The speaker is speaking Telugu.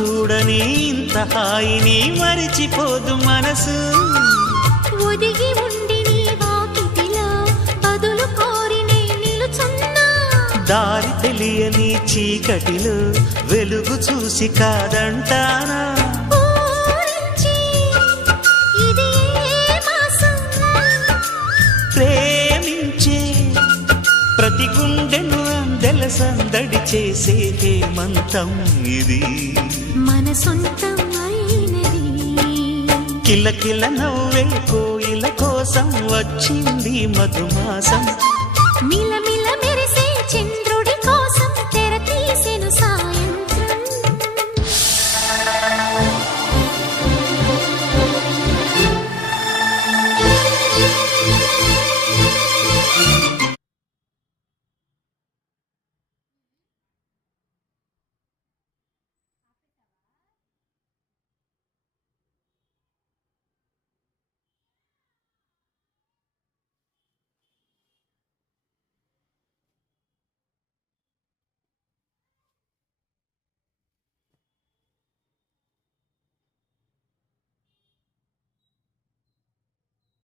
చూడని ఇంత హాయిని మరిచిపోదు మనసు. ఒదిగి ఉండి నీ వాకిటిలో బదులు కోరి నే నిలుచున్నా. దారి తెలియని చీకటిలో వెలుగు చూసి కాదంటానా. ప్రేమించే ప్రతి గుండెను అందెల సందడి చేసే హేమంతం ఇది. మన సొంతం అయినది. కిలకిల నవ్వే కోయిల కోసం వచ్చింది మధుమాసం.